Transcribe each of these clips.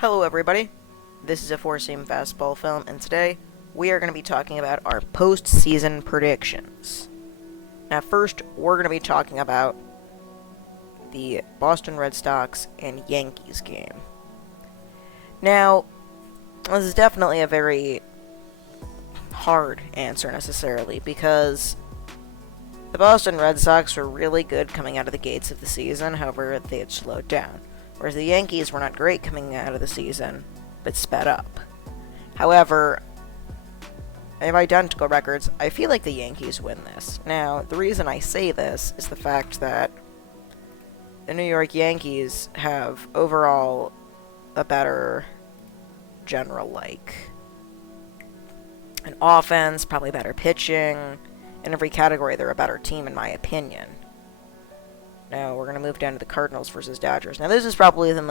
Hello everybody, this is a four-seam fastball film, and today we are going to be talking about our postseason predictions. Now first, we're going to be talking about the Boston Red Sox and Yankees game. Now, this is definitely a very hard answer necessarily, because the Boston Red Sox were really good coming out of the gates of the season, however they had slowed down. Whereas the Yankees were not great coming out of the season, but sped up. However, they have identical records. I feel like the Yankees win this. Now, the reason I say this is the fact that the New York Yankees have overall a better general, an offense, probably better pitching. In every category, they're a better team, in my opinion. Now, we're going to move down to the Cardinals versus Dodgers. Now, this is probably even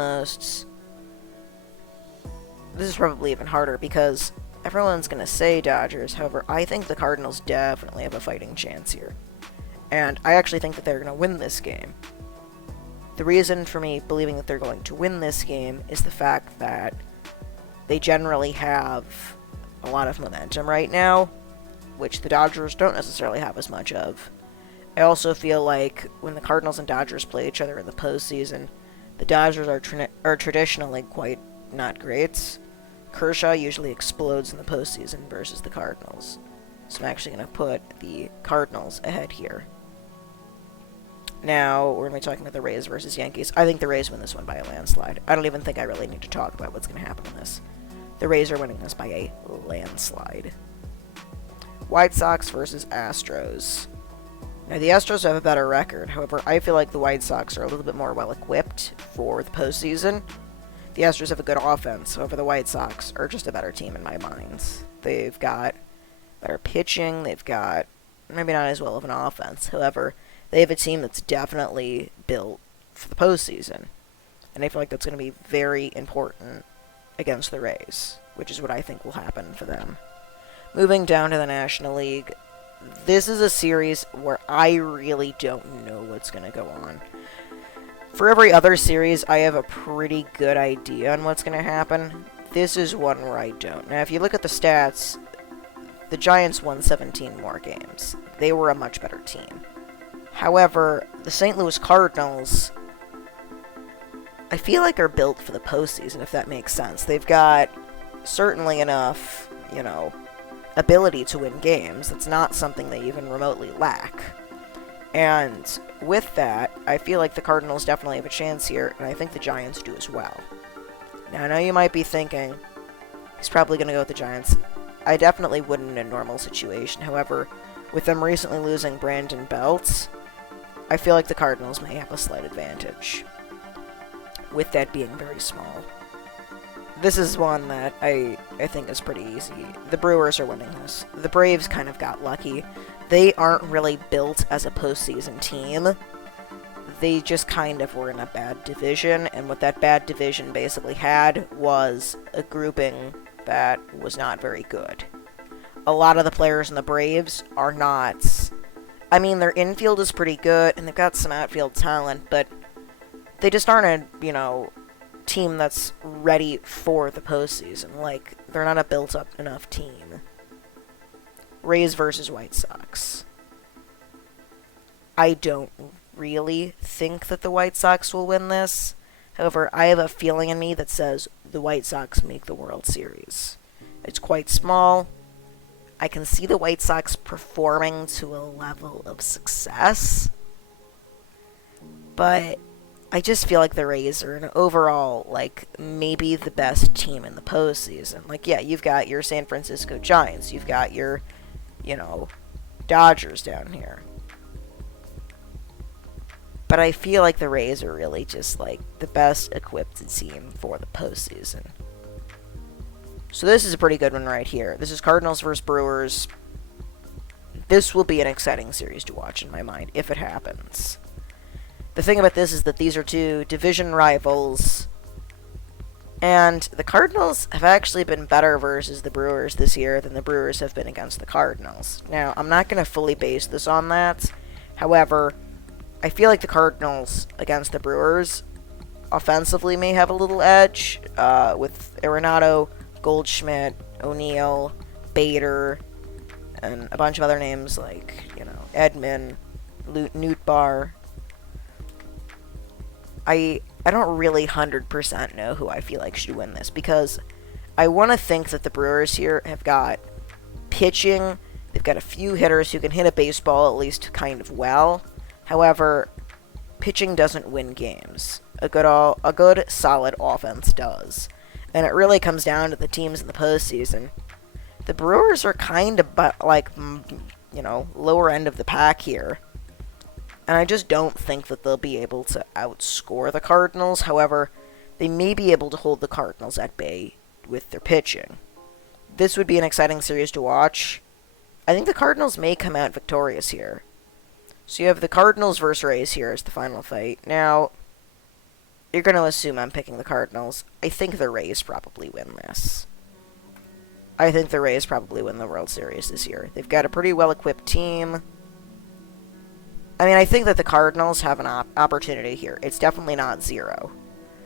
harder, because everyone's going to say Dodgers. However, I think the Cardinals definitely have a fighting chance here. And I actually think that they're going to win this game. The reason for me believing that they're going to win this game is the fact that they generally have a lot of momentum right now, which the Dodgers don't necessarily have as much of. I also feel like when the Cardinals and Dodgers play each other in the postseason, the Dodgers are traditionally quite not great. Kershaw usually explodes in the postseason versus the Cardinals. So I'm actually going to put the Cardinals ahead here. Now, we're going to be talking about the Rays versus Yankees. I think the Rays win this one by a landslide. I don't even think I really need to talk about what's going to happen in this. The Rays are winning this by a landslide. White Sox versus Astros. Now, the Astros have a better record. However, I feel like the White Sox are a little bit more well-equipped for the postseason. The Astros have a good offense. However, the White Sox are just a better team in my mind. They've got better pitching. They've got maybe not as well of an offense. However, they have a team that's definitely built for the postseason. And I feel like that's going to be very important against the Rays, which is what I think will happen for them. Moving down to the National League, this is a series where I really don't know what's going to go on. For every other series, I have a pretty good idea on what's going to happen. This is one where I don't. Now, if you look at the stats, the Giants won 17 more games. They were a much better team. However, the St. Louis Cardinals, I feel like are built for the postseason, if that makes sense. They've got certainly enough, ability to win games. That's not something they even remotely lack. And with that, I feel like the Cardinals definitely have a chance here, and I think the Giants do as well. Now, I know you might be thinking, he's probably going to go with the Giants. I definitely wouldn't in a normal situation. However, with them recently losing Brandon Belt, I feel like the Cardinals may have a slight advantage, with that being very small. This is one that I think is pretty easy. The Brewers are winning this. The Braves kind of got lucky. They aren't really built as a postseason team. They just kind of were in a bad division, and what that bad division basically had was a grouping that was not very good. A lot of the players in the Braves are not... I mean, their infield is pretty good, and they've got some outfield talent, but they just aren't a, team that's ready for the postseason. They're not a built-up enough team. Rays versus White Sox. I don't really think that the White Sox will win this. However, I have a feeling in me that says the White Sox make the World Series. It's quite small. I can see the White Sox performing to a level of success, but I just feel like the Rays are an overall, maybe the best team in the postseason. Yeah, you've got your San Francisco Giants. You've got your, Dodgers down here. But I feel like the Rays are really just, the best equipped team for the postseason. So this is a pretty good one right here. This is Cardinals versus Brewers. This will be an exciting series to watch in my mind, if it happens. The thing about this is that these are two division rivals, and the Cardinals have actually been better versus the Brewers this year than the Brewers have been against the Cardinals. Now, I'm not going to fully base this on that. However, I feel like the Cardinals against the Brewers offensively may have a little edge with Arenado, Goldschmidt, O'Neill, Bader, and a bunch of other names like, Edman, Nootbaar. I don't really 100% know who I feel like should win this, because I want to think that the Brewers here have got pitching. They've got a few hitters who can hit a baseball at least kind of well. However, pitching doesn't win games. A good solid offense does. And it really comes down to the teams in the postseason. The Brewers are kind of lower end of the pack here. And I just don't think that they'll be able to outscore the Cardinals. However, they may be able to hold the Cardinals at bay with their pitching. This would be an exciting series to watch. I think the Cardinals may come out victorious here. So you have the Cardinals versus Rays here as the final fight. Now, you're going to assume I'm picking the Cardinals. I think the Rays probably win this. I think the Rays probably win the World Series this year. They've got a pretty well-equipped team. I mean, I think that the Cardinals have an opportunity here. It's definitely not 0.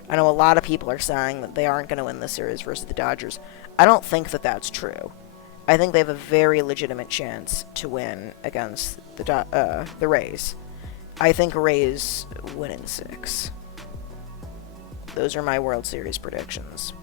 I know a lot of people are saying that they aren't going to win this series versus the Dodgers. I don't think that that's true. I think they have a very legitimate chance to win against the Rays. I think Rays win in 6. Those are my World Series predictions.